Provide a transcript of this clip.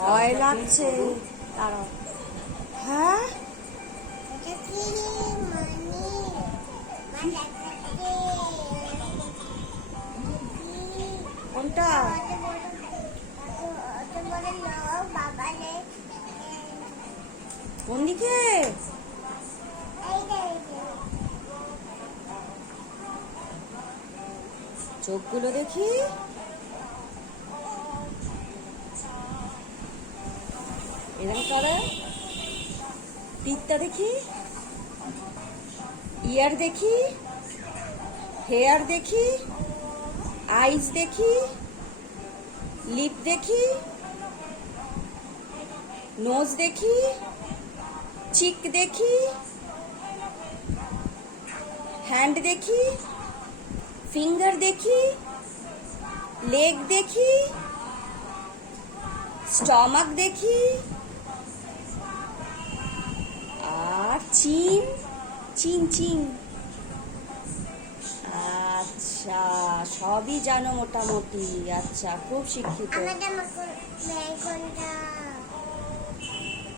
ভয় লাগছে। দাঁড়াও। হ্যাঁ, কোনটা? কোন দিকে? চোখগুলো দেখি। এরকম করে পিঠটা দেখি, ইয়ার দেখি, হেয়ার দেখি, আইস দেখি, লিপ দেখি, নোজ দেখি, চিক দেখি, হ্যান্ড দেখি, ফিঙ্গার দেখি, লেগ দেখি, স্টমাক দেখি, আর চিন, চিন চিন। আচ্ছা, সবই জানো মোটামুটি। আচ্ছা, খুব শিক্ষিত।